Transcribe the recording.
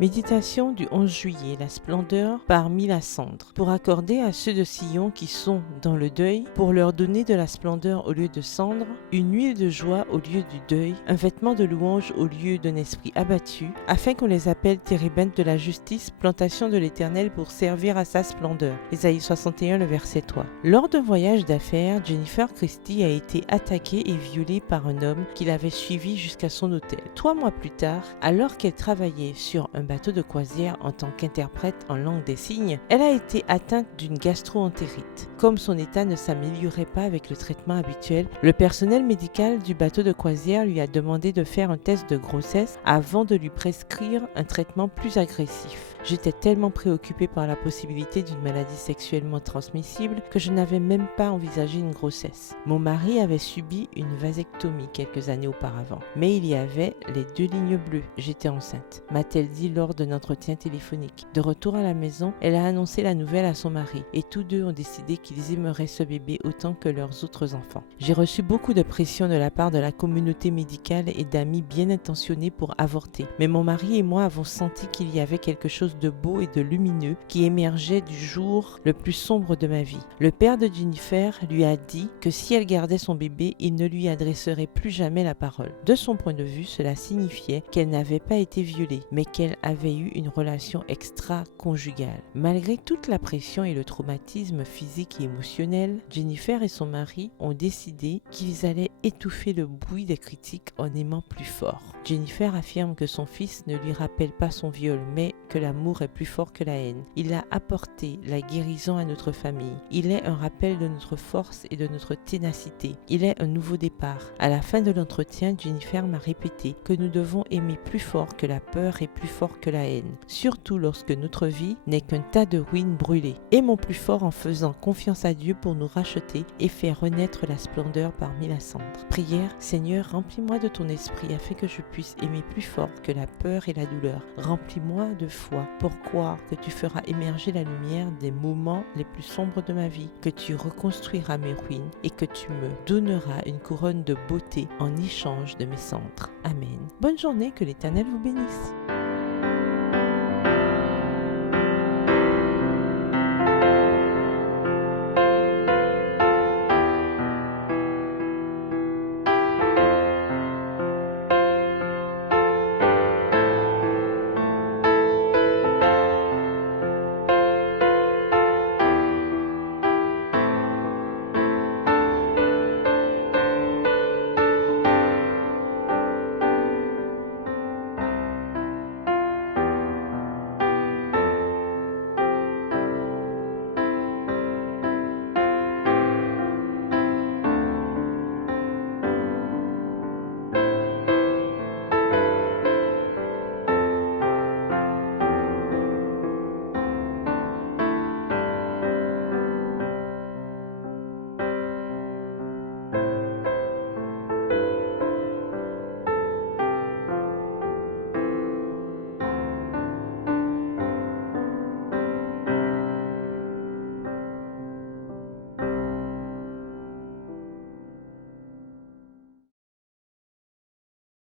Méditation du 11 juillet, la splendeur parmi la cendre. Pour accorder à ceux de Sion qui sont dans le deuil, pour leur donner de la splendeur au lieu de cendre, une huile de joie au lieu du deuil, un vêtement de louange au lieu d'un esprit abattu, afin qu'on les appelle térébintes de la justice, plantation de l'Éternel pour servir à sa splendeur. Ésaïe 61, le verset 3. Lors d'un voyage d'affaires, Jennifer Christie a été attaquée et violée par un homme qui l'avait suivie jusqu'à son hôtel. 3 mois plus tard, alors qu'elle travaillait sur un bateau de croisière en tant qu'interprète en langue des signes, elle a été atteinte d'une gastro-entérite. Comme son état ne s'améliorait pas avec le traitement habituel, le personnel médical du bateau de croisière lui a demandé de faire un test de grossesse avant de lui prescrire un traitement plus agressif. J'étais tellement préoccupée par la possibilité d'une maladie sexuellement transmissible que je n'avais même pas envisagé une grossesse. Mon mari avait subi une vasectomie quelques années auparavant, mais il y avait les 2 lignes bleues. J'étais enceinte, m'a-t-elle dit lors d'un entretien téléphonique. De retour à la maison, elle a annoncé la nouvelle à son mari et tous deux ont décidé qu'ils aimeraient ce bébé autant que leurs autres enfants. J'ai reçu beaucoup de pression de la part de la communauté médicale et d'amis bien intentionnés pour avorter, mais mon mari et moi avons senti qu'il y avait quelque chose de beau et de lumineux qui émergeait du jour le plus sombre de ma vie. Le père de Jennifer lui a dit que si elle gardait son bébé, il ne lui adresserait plus jamais la parole. De son point de vue, cela signifiait qu'elle n'avait pas été violée, mais qu'elle avait eu une relation extra-conjugale. Malgré toute la pression et le traumatisme physique et émotionnel, Jennifer et son mari ont décidé qu'ils allaient étouffer le bruit des critiques en aimant plus fort. Jennifer affirme que son fils ne lui rappelle pas son viol, mais que l'amour est plus fort que la haine. Il a apporté la guérison à notre famille. Il est un rappel de notre force et de notre ténacité. Il est un nouveau départ. À la fin de l'entretien, Jennifer m'a répété que nous devons aimer plus fort que la peur et plus fort que la haine, surtout lorsque notre vie n'est qu'un tas de ruines brûlées. Aimons plus fort en faisant confiance à Dieu pour nous racheter et faire renaître la splendeur parmi la cendre. Prière, Seigneur, remplis-moi de ton esprit afin que je puisse aimer plus fort que la peur et la douleur. Remplis-moi de foi pour croire que tu feras émerger la lumière des moments les plus sombres de ma vie, que tu reconstruiras mes ruines et que tu me donneras une couronne de beauté en échange de mes cendres. Amen. Bonne journée, que l'Éternel vous bénisse.